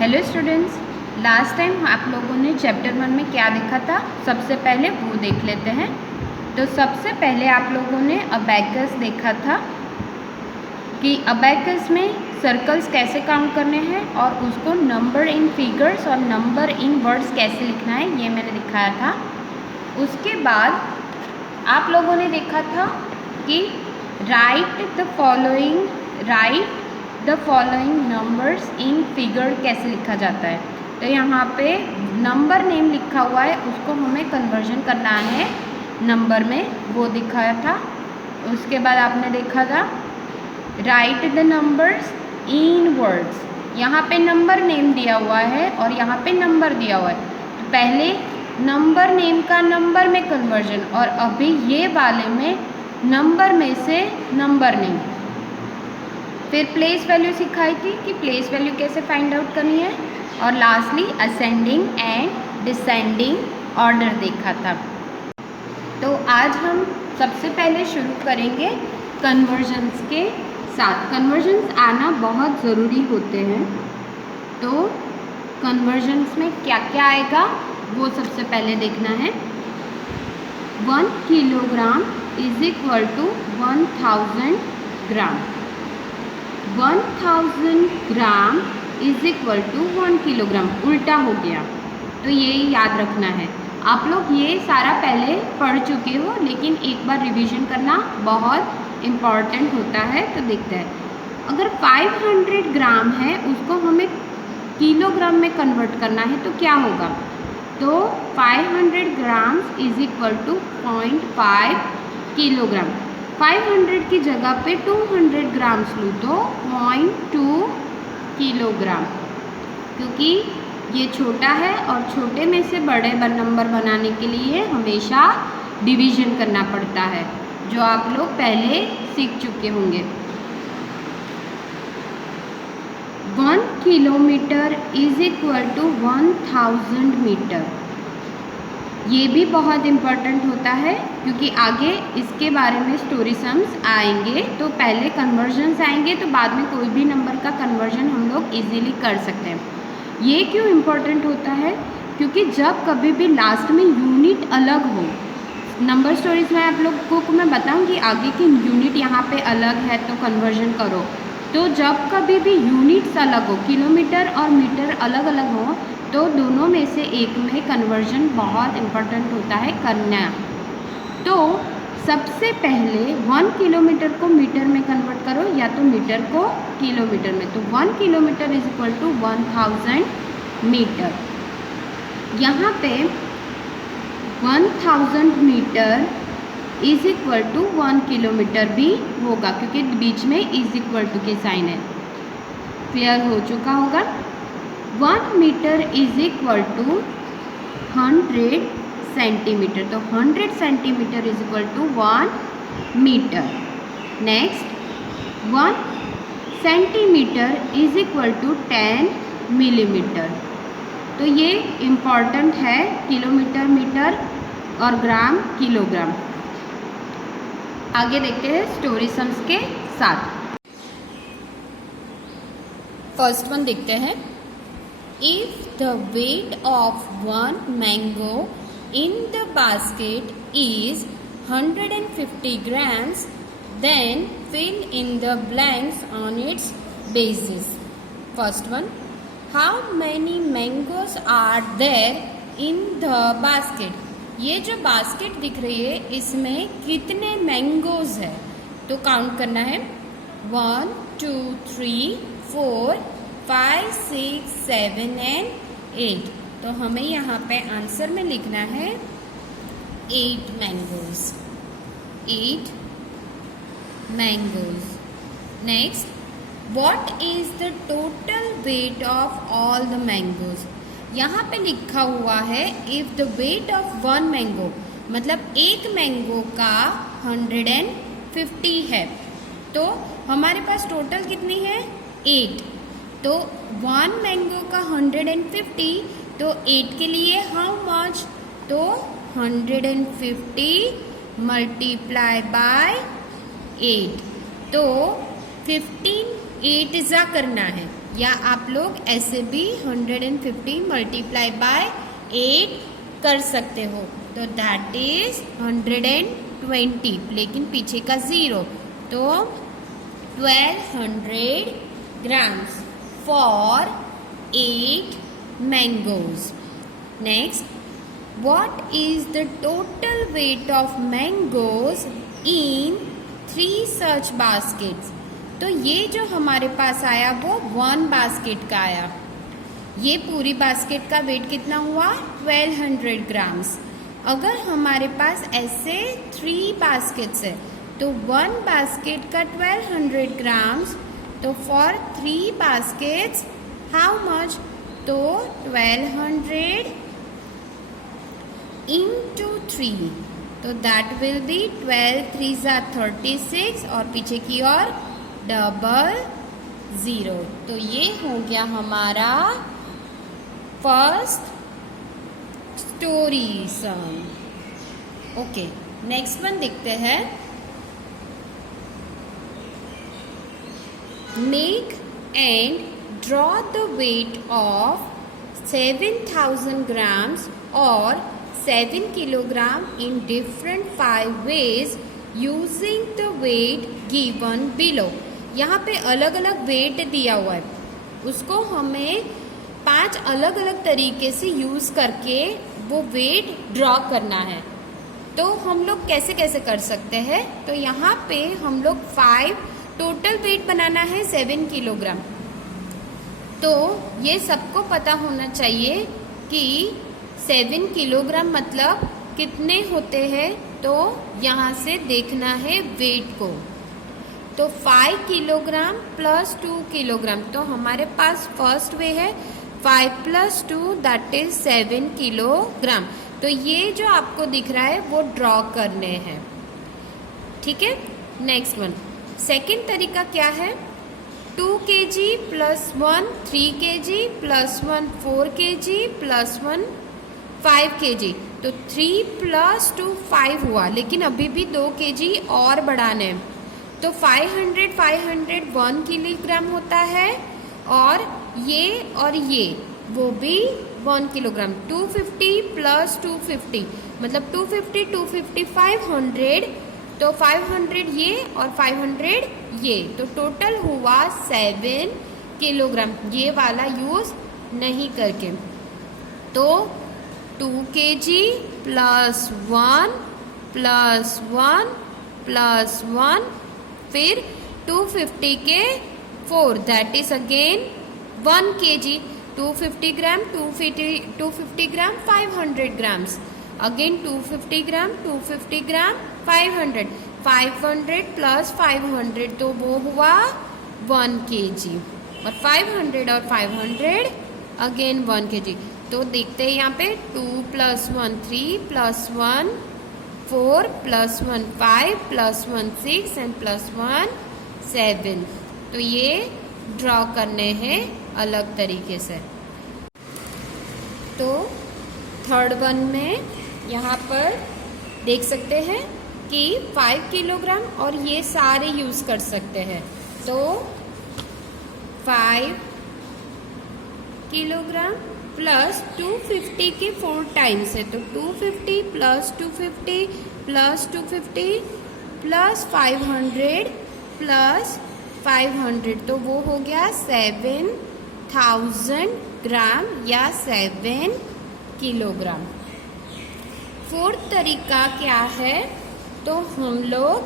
Hello students, last time आप लोगों ने चैप्टर 1 में क्या देखा था, सबसे पहले वो देख लेते हैं। तो सबसे पहले आप लोगों ने अबैकस देखा था कि अबैकस में सर्कल्स कैसे काउंट करने हैं और उसको नंबर इन फिगर्स और नंबर इन वर्ड्स कैसे लिखना है, ये मैंने दिखाया था। उसके बाद आप लोगों ने देखा था कि right the following numbers in figure कैसे लिखा जाता है। तो यहाँ पे नंबर नेम लिखा हुआ है, उसको हमें कन्वर्जन करना है नंबर में, वो दिखाया था। उसके बाद आपने देखा था right the numbers in words. यहाँ पे नंबर नेम दिया हुआ है और यहाँ पे नंबर दिया हुआ है। तो पहले नंबर नेम का नंबर में कन्वर्जन और अभी ये वाले में नंबर में से नंबर नेम। फिर प्लेस वैल्यू सिखाई थी कि प्लेस वैल्यू कैसे फाइंड आउट करनी है, और lastly ascending and descending order देखा था। तो आज हम सबसे पहले शुरू करेंगे कन्वर्जन्स के साथ। कन्वर्जन्स आना बहुत ज़रूरी होते हैं। तो कन्वर्जन्स में क्या क्या आएगा वो सबसे पहले देखना है। 1 kilogram is equal to 1000 gram. 1000 gram is equal to 1 kilogram, उल्टा हो गया, तो ये याद रखना है। आप लोग ये सारा पहले पढ़ चुके हो, लेकिन एक बार रिवीजन करना बहुत इम्पॉर्टेंट होता है। तो देखते हैं, अगर 500 ग्राम है उसको हमें किलोग्राम में कन्वर्ट करना है तो क्या होगा। तो 500 gram is equal to 0.5 kilogram. 500 की जगह पे 200 ग्राम्स लूँ तो 0.2 किलोग्राम, क्योंकि ये छोटा है और छोटे में से बड़े नंबर बनाने के लिए हमेशा डिवीजन करना पड़ता है, जो आप लोग पहले सीख चुके होंगे। 1 kilometre is equal to 1000 metre. ये भी बहुत इम्पॉर्टेंट होता है, क्योंकि आगे इसके बारे में स्टोरी सम्स आएंगे। तो पहले कन्वर्जन्स आएंगे, तो बाद में कोई भी नंबर का कन्वर्जन हम लोग इजीली कर सकते हैं। ये क्यों इम्पोर्टेंट होता है, क्योंकि जब कभी भी लास्ट में यूनिट अलग हो, नंबर स्टोरीज में आप लोग को मैं बताऊंगी आगे कि यूनिट यहाँ पे अलग है तो कन्वर्जन करो। तो जब कभी भी यूनिट्स अलग हो, किलोमीटर और मीटर अलग अलग हो, तो दोनों में से एक में कन्वर्जन बहुत इम्पोर्टेंट होता है करना। तो सबसे पहले 1 किलोमीटर को मीटर में कन्वर्ट करो या तो मीटर को किलोमीटर में। तो 1 kilometre is equal to 1000 metre. यहाँ पे 1000 metre is equal to 1 kilometre भी होगा, क्योंकि बीच में इज इक्वल टू के साइन है। क्लियर हो चुका होगा। 1 metre is equal to 100 centimetre. तो 100 centimetre is equal to 1 metre. Next 1 centimetre is equal to 10 millimetre. तो ये इम्पॉर्टेंट है, किलोमीटर मीटर और ग्राम किलोग्राम। आगे देखते हैं स्टोरी सम्स के साथ। फर्स्ट वन देखते हैं। If the weight of one mango in the basket is 150 grams, then fill in the blanks on its basis. First one, how many mangoes are there in the basket? ये जो basket दिख रही है इसमें कितने mangoes है, तो count करना है। 1 2 3 4 5 6 7 एंड 8। तो हमें यहाँ पे आंसर में लिखना है 8 mangoes. 8 mangoes. Next, what is the total weight of all the mangoes. यहाँ पे लिखा हुआ है if the weight of 1 mango, मतलब एक मैंगो का 150 है, तो हमारे पास टोटल कितनी है 8। तो 1 मैंगो का 150, तो 8 के लिए हाउ मच, तो 150 मल्टीप्लाई बाय 8, तो 15 8 जा करना है, या आप लोग ऐसे भी 150 मल्टीप्लाई बाय 8 कर सकते हो। तो दैट इज 120, लेकिन पीछे का 0, तो 1200 grams for 8 mangoes. Next, what is the total weight of mangoes in 3 such baskets? तो ये जो हमारे पास आया वो 1 बास्केट का आया। ये पूरी बास्केट का वेट कितना हुआ? 1200 ग्राम्स। अगर हमारे पास ऐसे 3 बास्केट्स है तो 1 बास्केट का 1200 ग्राम्स, तो फॉर 3 बास्केट्स हाउ मच? तो 1200 into 3, तो दैट विल बी 12 3 36 और पीछे की ओर 00। तो ये हो गया हमारा फर्स्ट स्टोरी सम। ओके, नेक्स्ट वन देखते हैं। Make and draw the weight of 7000 grams और 7 kilogram in different 5 ways using the weight given below। यहाँ पे अलग अलग वेट दिया हुआ है, उसको हमें 5 अलग अलग तरीके से यूज़ करके वो वेट ड्रॉ करना है। तो हम लोग कैसे कैसे कर सकते हैं? तो यहाँ पे हम लोग 5 टोटल वेट बनाना है 7 किलोग्राम। तो ये सबको पता होना चाहिए कि 7 किलोग्राम मतलब कितने होते हैं, तो यहाँ से देखना है वेट को। तो 5 किलोग्राम प्लस 2 किलोग्राम, तो हमारे पास फर्स्ट वे है 5 + 2 दैट इज 7 किलोग्राम। तो ये जो आपको दिख रहा है वो ड्रॉ करने हैं, ठीक है। नेक्स्ट वन, सेकेंड तरीका क्या है? 2 kg + 1 3 kg + 1 4 kg + 1 5 kg। तो 3 + 2 5 हुआ, लेकिन अभी भी 2 kg और बढ़ाने हैं। तो 500 1 किलोग्राम होता है, और ये वो भी 1 किलोग्राम। 250 + 250 मतलब 250 500, तो 500 ये और 500 ये, तो टोटल हुआ 7 किलोग्राम। ये वाला यूज़ नहीं करके, तो 2 kg + 1 + 1 + 1, फिर 250 के 4 that is again 1 kg। 250 gram 250 gram 500 grams, again 250 ग्राम 250 ग्राम 500 + 500, तो वो हुआ 1 kg। और 500 और 500 अगेन 1 kg। तो देखते हैं यहाँ पे 2 + 1 3 + 1 4 + 1 5 + 1 6 एंड +1 7। तो ये ड्रॉ करने हैं अलग तरीके से। तो थर्ड वन में यहाँ पर देख सकते हैं कि 5 किलोग्राम और ये सारे यूज़ कर सकते हैं। तो 5 किलोग्राम प्लस 250 के 4 टाइम्स है, तो 250 + 250 + 250 + 500 + 500, तो वो हो गया 7000 ग्राम या 7 किलोग्राम। फोर्थ तरीका क्या है? तो हम लोग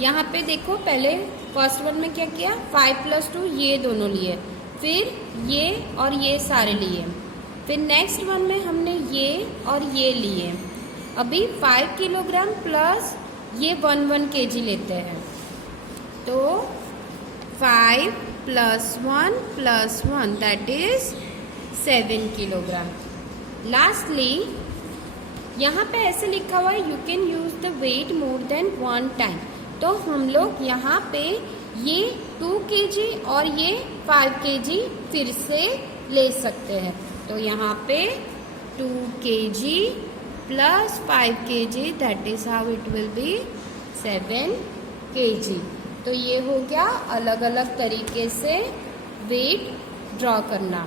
यहाँ पे देखो, पहले फर्स्ट वन में क्या किया? 5 + 2 ये दोनों लिए, फिर ये और ये सारे लिए, फिर नेक्स्ट वन में हमने ये और ये लिए। अभी 5 किलोग्राम प्लस ये 1 kg लेते हैं, तो 5 + 1 + 1 दैट इज 7 किलोग्राम। लास्टली यहाँ पे ऐसे लिखा हुआ है you can use the weight more than 1 time. तो हम लोग यहाँ पे ये 2 kg और ये 5 kg फिर से ले सकते हैं। तो यहाँ पे 2 kg + 5 kg that is how it will be 7 kg। तो ये हो गया अलग अलग तरीके से वेट ड्रॉ करना।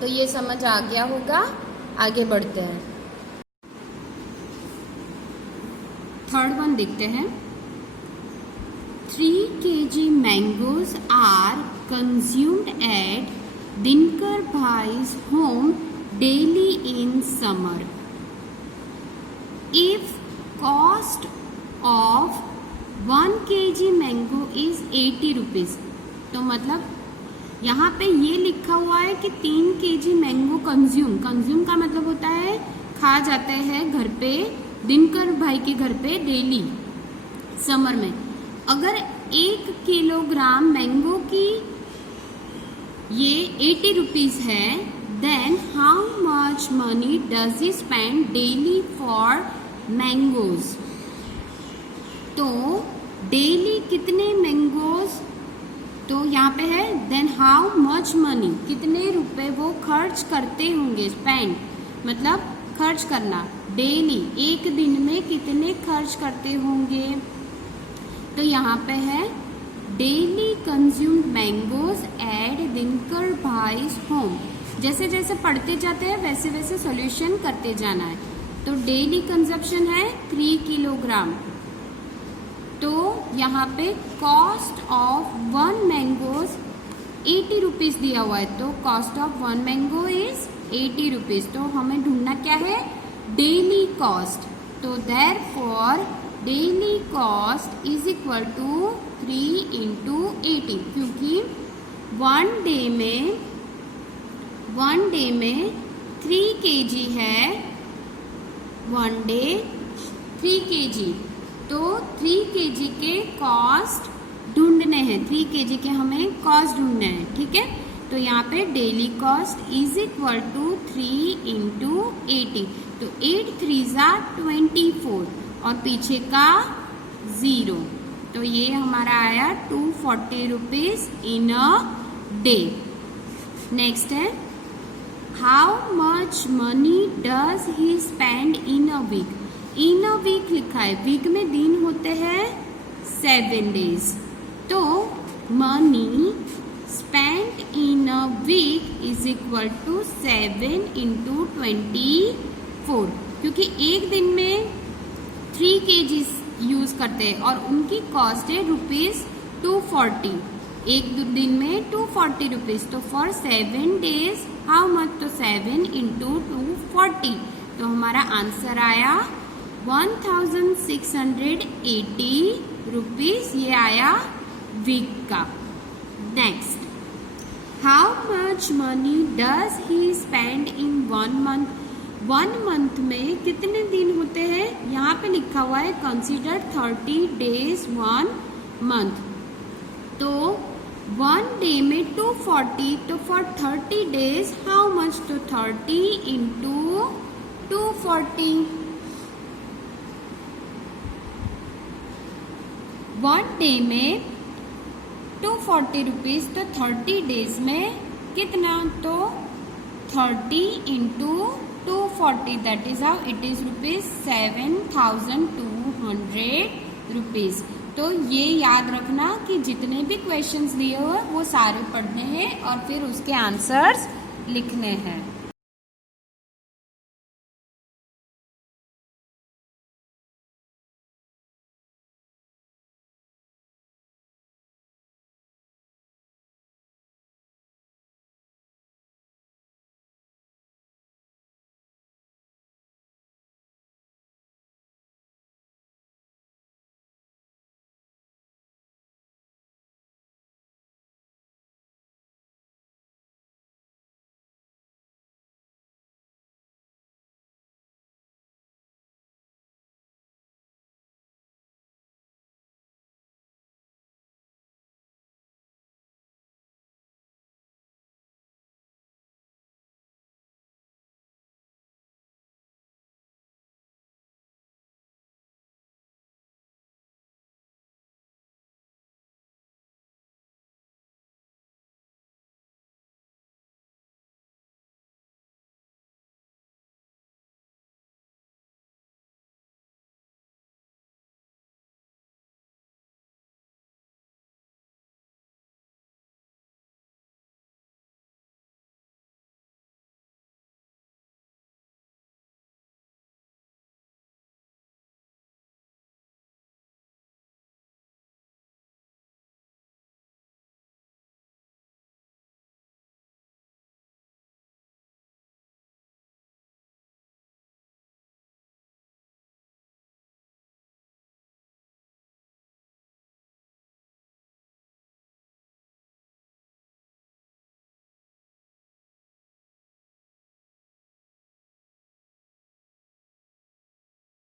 तो ये समझ आ गया होगा। आगे बढ़ते हैं, थर्ड वन देखते हैं। 3 kg mangoes are consumed at Dinkar Bhai's home daily in summer. If cost of 1 kg mango is 80 rupees, तो मतलब यहाँ पे ये लिखा हुआ है कि 3 kg मैंगो कंज्यूम का मतलब होता है खा जाते हैं घर पे, दिनकर भाई के घर पे डेली समर में। अगर 1 किलोग्राम मैंगो की ये 80 रुपीज है, then how much money does he spend daily for mangoes. तो डेली कितने मैंगोज, तो यहाँ पे है देन हाउ मच मनी, कितने रुपए वो खर्च करते होंगे। स्पेंड मतलब खर्च करना, डेली एक दिन में कितने खर्च करते होंगे। तो यहाँ पे है daily consumed mangoes at Dinkar भाईस होम। जैसे जैसे पढ़ते जाते हैं वैसे वैसे सॉल्यूशन करते जाना है। तो डेली कंजप्शन है 3 किलोग्राम। तो यहाँ पे कॉस्ट ऑफ 1 मैंगोज 80 रुपीज दिया हुआ है, तो cost of 1 mango is 80 rupees. तो हमें ढूंढना क्या है, डेली कॉस्ट। तो therefore daily cost is equal to 3 into 80, क्योंकि वन डे में 3 kg है, वन डे 3 kg। तो 3 kg के कॉस्ट ढूंढने हैं, 3 kg के हमें कॉस्ट ढूंढने हैं, ठीक है। तो यहाँ पे daily cost is equal to 3 into 80। तो 8 3s are 24 और पीछे का 0, तो ये हमारा आया 240 rupees in a day. Next है how much money does he spend in a week. In a week लिखा है, वीक में दिन होते हैं 7 days। तो money spend in a week is equal to 7 into 24, क्योंकि एक दिन में 3 kg यूज करते हैं और उनकी कॉस्ट है ₹240। एक दिन में 240 रुपीज। तो फॉर 7 days हाउ मच, तो 7 into 240। तो हमारा आंसर आया 1680 रुपीज, ये आया वीक का। Next how much money does he spend in 1 month। 1 month में कितने दिन होते हैं, यहाँ पे लिखा हुआ है कंसीडर 30 days 1 month। तो 1 day में 240, तो फॉर 30 days हाउ मच, तो 30 into 240। 1 day में 240 रुपीज, तो 30 days में कितना, तो 30 into 240, that is how it is ₹7,200 rupees. तो ये याद रखना कि जितने भी क्वेश्चंस दिए हुए वो सारे पढ़ने हैं और फिर उसके आंसर्स लिखने हैं।